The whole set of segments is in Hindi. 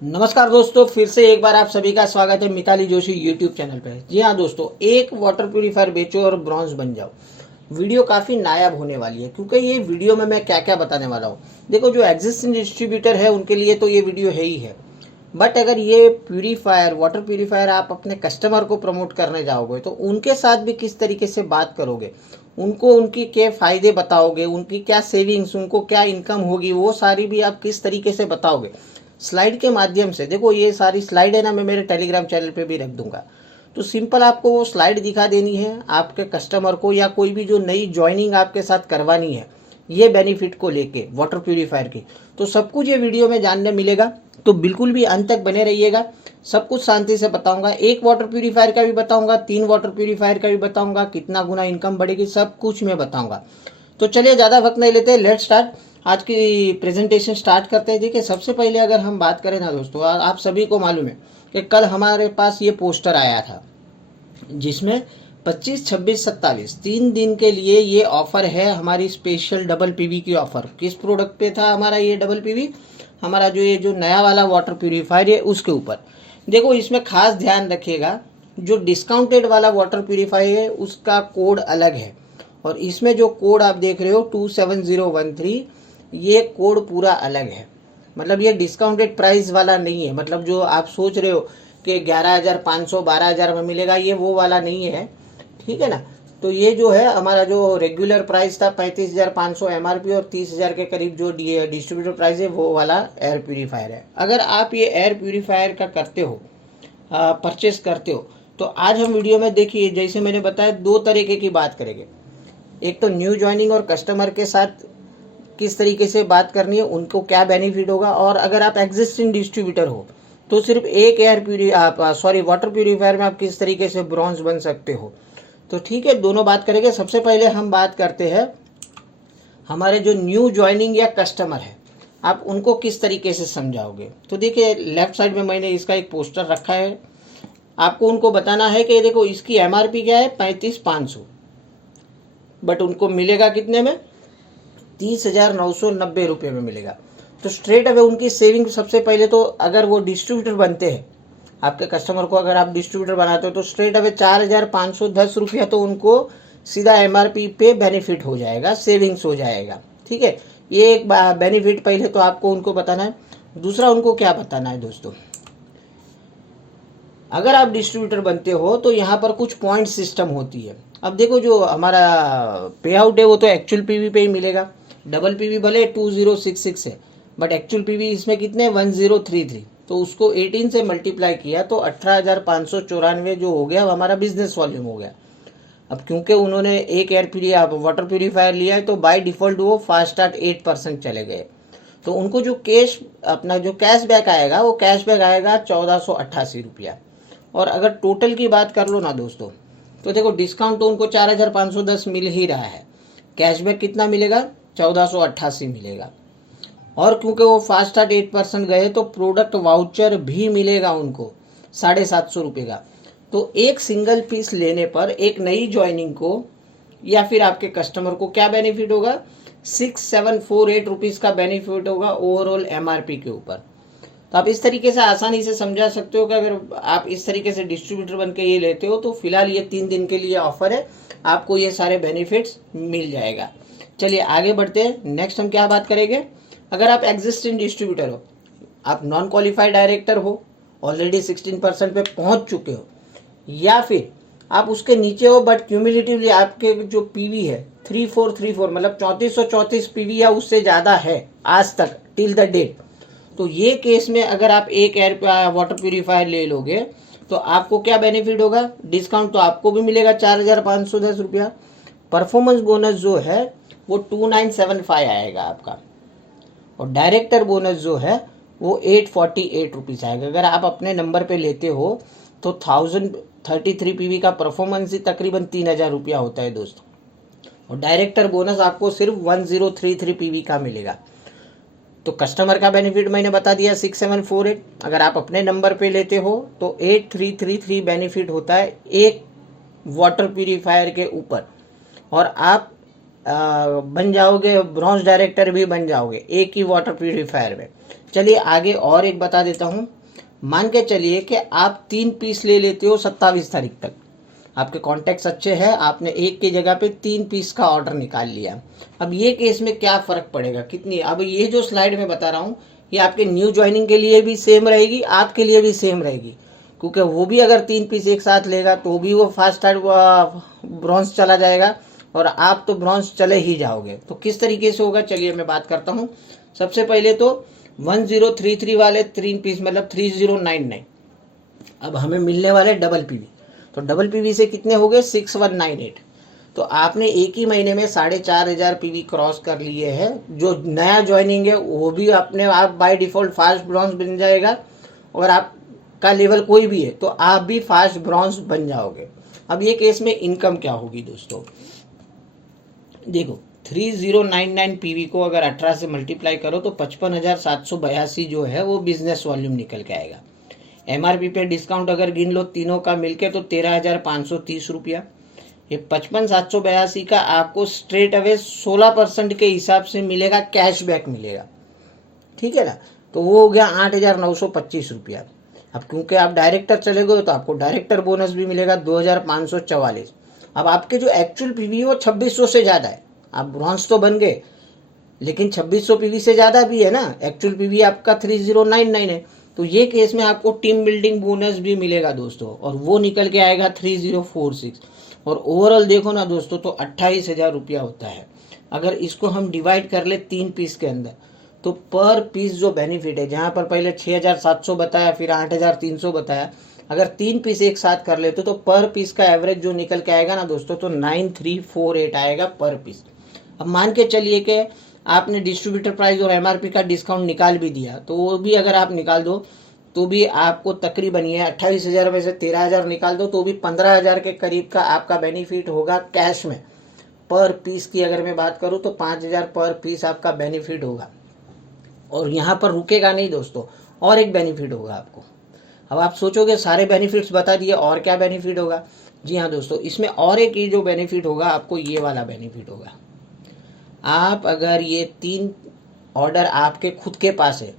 नमस्कार दोस्तों, फिर से एक बार आप सभी का स्वागत है मिताली जोशी यूट्यूब चैनल पे। जी हाँ दोस्तों, एक वाटर प्यूरीफायर बेचो और ब्रॉन्ज बन जाओ। वीडियो काफ़ी नायाब होने वाली है क्योंकि ये वीडियो में मैं क्या क्या बताने वाला हूँ। देखो, जो एग्जिस्टिंग डिस्ट्रीब्यूटर है उनके लिए तो ये वीडियो है ही है, बट अगर ये प्यूरीफायर वाटर प्यूरीफायर आप अपने कस्टमर को प्रमोट करने जाओगे तो उनके साथ भी किस तरीके से बात करोगे, उनको उनकी क्या फ़ायदे बताओगे, उनकी क्या सेविंग्स, उनको क्या इनकम होगी, वो सारी भी आप किस तरीके से बताओगे स्लाइड के माध्यम से। देखो, ये सारी स्लाइड है ना, मैं मेरे टेलीग्राम चैनल पे भी रख दूंगा। तो सिंपल आपको वो स्लाइड दिखा देनी है आपके कस्टमर को, या कोई भी जो नई ज्वाइनिंग आपके साथ करवानी है ये बेनिफिट को लेके वाटर प्यूरीफायर की, तो सब कुछ ये वीडियो में जानने मिलेगा। तो बिल्कुल भी अंत तक बने रहिएगा, सब कुछ शांति से बताऊंगा। एक वाटर प्यूरीफायर का भी बताऊंगा, 3 वाटर प्यूरीफायर का भी बताऊंगा, कितना गुना इनकम बढ़ेगी, सब कुछ मैं बताऊंगा। तो चलिए ज़्यादा वक्त नहीं लेते, लेट स्टार्ट। आज की प्रेजेंटेशन स्टार्ट करते हैं। देखिए, सबसे पहले अगर हम बात करें ना दोस्तों, आप सभी को मालूम है कि कल हमारे पास ये पोस्टर आया था जिसमें 25, 26, 27 3 दिन के लिए ये ऑफर है हमारी स्पेशल डबल पीवी की ऑफर। किस प्रोडक्ट पे था हमारा ये डबल पीवी? हमारा जो ये जो नया वाला वाटर प्यूरीफायर है उसके ऊपर। देखो, इसमें खास ध्यान रखिएगा, जो डिस्काउंटेड वाला वाटर प्यूरीफायर है उसका कोड अलग है, और इसमें जो कोड आप देख रहे हो 27013, ये कोड पूरा अलग है। मतलब ये डिस्काउंटेड प्राइस वाला नहीं है। मतलब जो आप सोच रहे हो कि 11,500 12,000 में मिलेगा, ये वो वाला नहीं है, ठीक है ना। तो ये जो है हमारा जो रेगुलर प्राइस था 35,500 एमआरपी और 30,000 के करीब जो डिस्ट्रीब्यूटर प्राइस है वो वाला एयर प्यूरीफायर है। अगर आप ये एयर प्यूरीफायर का करते हो, परचेस करते हो, तो आज हम वीडियो में देखिए, जैसे मैंने बताया, 2 तरीके की बात करेंगे। एक तो न्यू ज्वाइनिंग और कस्टमर के साथ किस तरीके से बात करनी है, उनको क्या बेनिफिट होगा, और अगर आप एग्जिस्टिंग डिस्ट्रीब्यूटर हो तो सिर्फ एक वाटर प्यूरीफायर में आप किस तरीके से ब्रॉन्ज बन सकते हो। तो ठीक है, दोनों बात करेंगे। सबसे पहले हम बात करते हैं हमारे जो न्यू ज्वाइनिंग या कस्टमर है, आप उनको किस तरीके से समझाओगे। तो देखिए, लेफ्ट साइड में मैंने इसका एक पोस्टर रखा है। आपको उनको बताना है कि देखो, इसकी एमआरपी क्या है, 35,500, बट उनको मिलेगा कितने में? 30,990 रुपये में मिलेगा। तो स्ट्रेट अवे उनकी सेविंग, सबसे पहले तो अगर वो डिस्ट्रीब्यूटर बनते हैं, आपके कस्टमर को अगर आप डिस्ट्रीब्यूटर बनाते हो, तो स्ट्रेट अवे 4,510 रुपया तो उनको सीधा एमआरपी पे बेनिफिट हो जाएगा, सेविंग्स हो जाएगा। ठीक है, ये एक बेनिफिट पहले तो आपको उनको बताना है। दूसरा, उनको क्या बताना है दोस्तों, अगर आप डिस्ट्रीब्यूटर बनते हो तो यहाँ पर कुछ पॉइंट सिस्टम होती है। अब देखो, जो हमारा पे आउट है वो तो एक्चुअल पीवी पे ही मिलेगा। डबल पीवी भले 2066 है, बट एक्चुअल पीवी इसमें कितने, 1033। तो उसको 18 से मल्टीप्लाई किया तो 18,594 जो हो गया, वो हमारा बिजनेस वॉल्यूम हो गया। अब क्योंकि उन्होंने एक वाटर प्यूरीफायर लिया है, तो बाय डिफॉल्ट वो फास्ट स्टार्ट 8% चले गए। तो उनको जो कैश बैक आएगा, वो कैश बैक आएगा 1,488 रुपया। और अगर टोटल की बात कर लो ना दोस्तों, तो देखो, डिस्काउंट तो उनको 4,510 मिल ही रहा है, कैशबैक कितना मिलेगा, 1,488 मिलेगा। और क्योंकि वो फास्ट स्टार्ट 8% गए, तो प्रोडक्ट वाउचर भी मिलेगा उनको 750 रुपये का। तो एक सिंगल पीस लेने पर एक नई ज्वाइनिंग को या फिर आपके कस्टमर को क्या बेनिफिट होगा, 6,748 रुपीज़ का बेनिफिट होगा ओवरऑल एमआरपी के ऊपर। तो आप इस तरीके से आसानी से समझा सकते हो कि अगर आप इस तरीके से डिस्ट्रीब्यूटर बन के ये लेते हो, तो फिलहाल ये 3 दिन के लिए ऑफर है, आपको ये सारे बेनिफिट्स मिल जाएगा। चलिए आगे बढ़ते हैं। नेक्स्ट हम क्या बात करेंगे, अगर आप एग्जिस्टिंग डिस्ट्रीब्यूटर हो, आप नॉन क्वालिफाइड डायरेक्टर हो, ऑलरेडी 16% पे पहुंच चुके हो, या फिर आप उसके नीचे हो बट क्यूमुलेटिवली आपके जो पीवी है 3434, मतलब 3434 पीवी या उससे ज़्यादा है आज तक टिल द डेट, तो ये केस में अगर आप एक वाटर प्यूरीफायर ले लोगे तो आपको क्या बेनिफिट होगा, डिस्काउंट तो आपको भी मिलेगा 4,510 रुपया। परफॉर्मेंस बोनस जो है वो 2,975 आएगा आपका, और डायरेक्टर बोनस जो है वो 848 रुपीज़ आएगा। अगर आप अपने नंबर पे लेते हो तो 1033 पीवी का परफॉर्मेंस ही तकरीबन 3,000 रुपया होता है दोस्तों, और डायरेक्टर बोनस आपको सिर्फ 1033 पीवी का मिलेगा। तो कस्टमर का बेनिफिट मैंने बता दिया 6,748। अगर आप अपने नंबर पे लेते हो तो 8,333 बेनिफिट होता है एक वाटर प्यूरीफायर के ऊपर। और आप बन जाओगे, ब्रॉन्ज डायरेक्टर भी बन जाओगे एक ही वाटर प्यूरिफायर में। चलिए आगे और एक बता देता हूँ। मान के चलिए कि आप 3 पीस ले लेते हो 27 तारीख तक, आपके कॉन्टैक्ट्स अच्छे हैं, आपने एक की जगह पे 3 पीस का ऑर्डर निकाल लिया। अब ये केस में क्या फ़र्क पड़ेगा, कितनी, अब ये जो स्लाइड में बता रहा हूँ ये आपके न्यू ज्वाइनिंग के लिए भी सेम रहेगी, आपके लिए भी सेम रहेगी, क्योंकि वो भी अगर 3 पीस एक साथ लेगा तो भी वो फास्ट स्टार्ट ब्रॉन्ज चला जाएगा और आप तो ब्रॉन्ज चले ही जाओगे। तो किस तरीके से होगा चलिए मैं बात करता हूँ। सबसे पहले तो 1033 वाले 3 पीस मतलब 3099, अब हमें मिलने वाले डबल पीवी, तो डबल पीवी से कितने हो गए 6198। तो आपने एक ही महीने में 4500 पीवी क्रॉस कर लिए हैं। जो नया ज्वाइनिंग है वो भी अपने आप बाय डिफॉल्ट फास्ट ब्रॉन्ज बन जाएगा, और आपका लेवल कोई भी है तो आप भी फास्ट ब्रॉन्ज बन जाओगे। अब ये केस में इनकम क्या होगी दोस्तों, देखो 3099 पीवी को अगर 18 से मल्टीप्लाई करो तो 55,782 जो है वो बिजनेस वॉल्यूम निकल के आएगा। एमआरपी पे डिस्काउंट अगर गिन लो तीनों का मिलके तो 13,530 रुपया। ये 55,782 का आपको स्ट्रेट अवे 16% के हिसाब से मिलेगा, कैशबैक मिलेगा, ठीक है ना। तो वो हो गया 8,925 रुपया। अब क्योंकि आप डायरेक्टर चले गए तो आपको डायरेक्टर बोनस भी मिलेगा 2,544। अब आपके जो एक्चुअल पीवी है वो 2600 से ज़्यादा है। आप ब्रॉन्ज तो बन गए लेकिन 2600 पीवी से ज़्यादा भी है ना, एक्चुअल पीवी आपका 3099 है। तो ये केस में आपको टीम बिल्डिंग बोनस भी मिलेगा दोस्तों, और वो निकल के आएगा 3046। और ओवरऑल देखो ना दोस्तों तो 28,000 रुपया होता है। अगर इसको हम डिवाइड कर ले 3 पीस के अंदर तो पर पीस जो बेनिफिट है, जहाँ पर पहले 6,700 बताया फिर 8,300 बताया, अगर 3 पीस एक साथ कर लेते तो पर पीस का एवरेज जो निकल के आएगा ना दोस्तों तो 9348 आएगा पर पीस। अब मान के चलिए कि आपने डिस्ट्रीब्यूटर प्राइस और एमआरपी का डिस्काउंट निकाल भी दिया, तो वो भी अगर आप निकाल दो तो भी आपको तकरीबन ये 28,000 में से 13,000 निकाल दो तो भी 15,000 के करीब का आपका बेनिफिट होगा कैश में। पर पीस की अगर मैं बात करूँ तो 5,000 पर पीस आपका बेनिफिट होगा। और यहाँ पर रुकेगा नहीं दोस्तों, और एक बेनिफिट होगा आपको। अब आप सोचोगे सारे बेनिफिट्स बता दिए और क्या बेनिफिट होगा, जी हाँ दोस्तों, इसमें और एक ये जो बेनिफिट होगा आपको ये वाला बेनिफिट होगा। आप अगर ये 3 ऑर्डर आपके खुद के पास है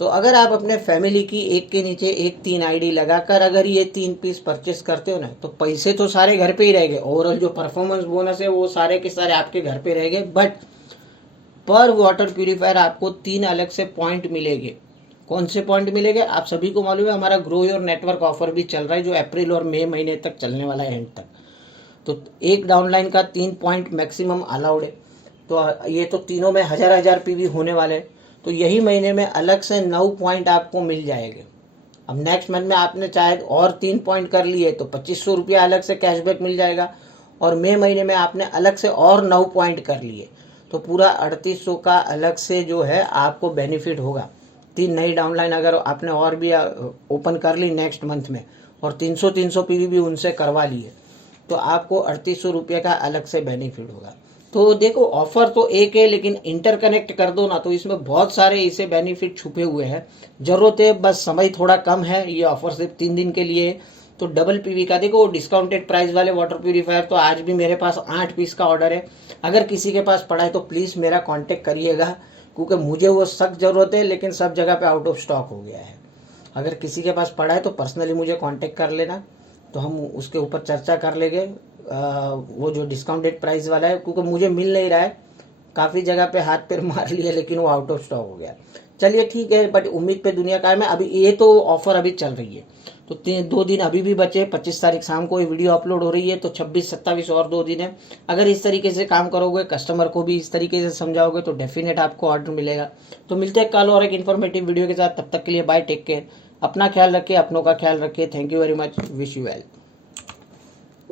तो अगर आप अपने फैमिली की एक के नीचे एक 3 आईडी लगाकर अगर ये 3 पीस परचेस करते हो ना तो पैसे तो सारे घर पे ही रहेंगे, ओवरऑल जो परफॉर्मेंस बोनस है वो सारे के सारे आपके घर पे रहेंगे, बट पर वाटर प्यूरिफायर आपको 3 अलग से पॉइंट मिलेंगे। कौन से पॉइंट मिलेंगे आप सभी को मालूम है, हमारा ग्रो योर नेटवर्क ऑफर भी चल रहा है जो अप्रैल और मई महीने तक चलने वाला है एंड तक। तो एक डाउनलाइन का 3 पॉइंट मैक्सिमम अलाउड है। तो ये तो तीनों में 1,000 पीवी होने वाले, तो यही महीने में अलग से 9 पॉइंट आपको मिल जाएंगे। अब नेक्स्ट मंथ में आपने चाहे और 3 पॉइंट कर लिए तो 2500 रुपया अलग से कैशबैक मिल जाएगा, और मई महीने में आपने अलग से और 9 पॉइंट कर लिए तो पूरा 3800 का अलग से जो है आपको बेनिफिट होगा। 3 नई डाउनलाइन अगर आपने और भी ओपन कर ली नेक्स्ट मंथ में और 300 पीवी भी उनसे करवा लिए तो आपको 3800 रुपये का अलग से बेनिफिट होगा। तो देखो ऑफर तो एक है लेकिन इंटरकनेक्ट कर दो ना तो इसमें बहुत सारे इसे बेनिफिट छुपे हुए हैं। जरूरत है बस समय थोड़ा कम है, ये ऑफर सिर्फ 3 दिन के लिए। तो डबल पीवी का देखो डिस्काउंटेड प्राइस वाले वाटर प्यूरीफायर तो आज भी मेरे पास 8 पीस का ऑर्डर है। अगर किसी के पास पड़ा है तो प्लीज़ मेरा कांटेक्ट करिएगा, क्योंकि मुझे वो सख्त ज़रूरत है लेकिन सब जगह पे आउट ऑफ स्टॉक हो गया है। अगर किसी के पास पड़ा है तो पर्सनली मुझे कांटेक्ट कर लेना, तो हम उसके ऊपर चर्चा कर लेंगे। वो जो डिस्काउंटेड प्राइस वाला है, क्योंकि मुझे मिल नहीं रहा है, काफ़ी जगह पे हाथ पैर मार लिया लेकिन वो आउट ऑफ स्टॉक हो गया। चलिए ठीक है, बट उम्मीद पे दुनिया कायम है। अभी ये तो ऑफर अभी चल रही है तो 2 दिन अभी भी बचे। 25 तारीख शाम को ये वीडियो अपलोड हो रही है तो 26, 27 और 2 दिन है। अगर इस तरीके से काम करोगे, कस्टमर को भी इस तरीके से समझाओगे तो डेफिनेट आपको ऑर्डर मिलेगा। तो मिलते हैं कल और एक इन्फॉर्मेटिव वीडियो के साथ। तब तक के लिए बाय, टेक केयर, अपना ख्याल रखिए, अपनों का ख्याल रखिए। Thank you very much, wish you well.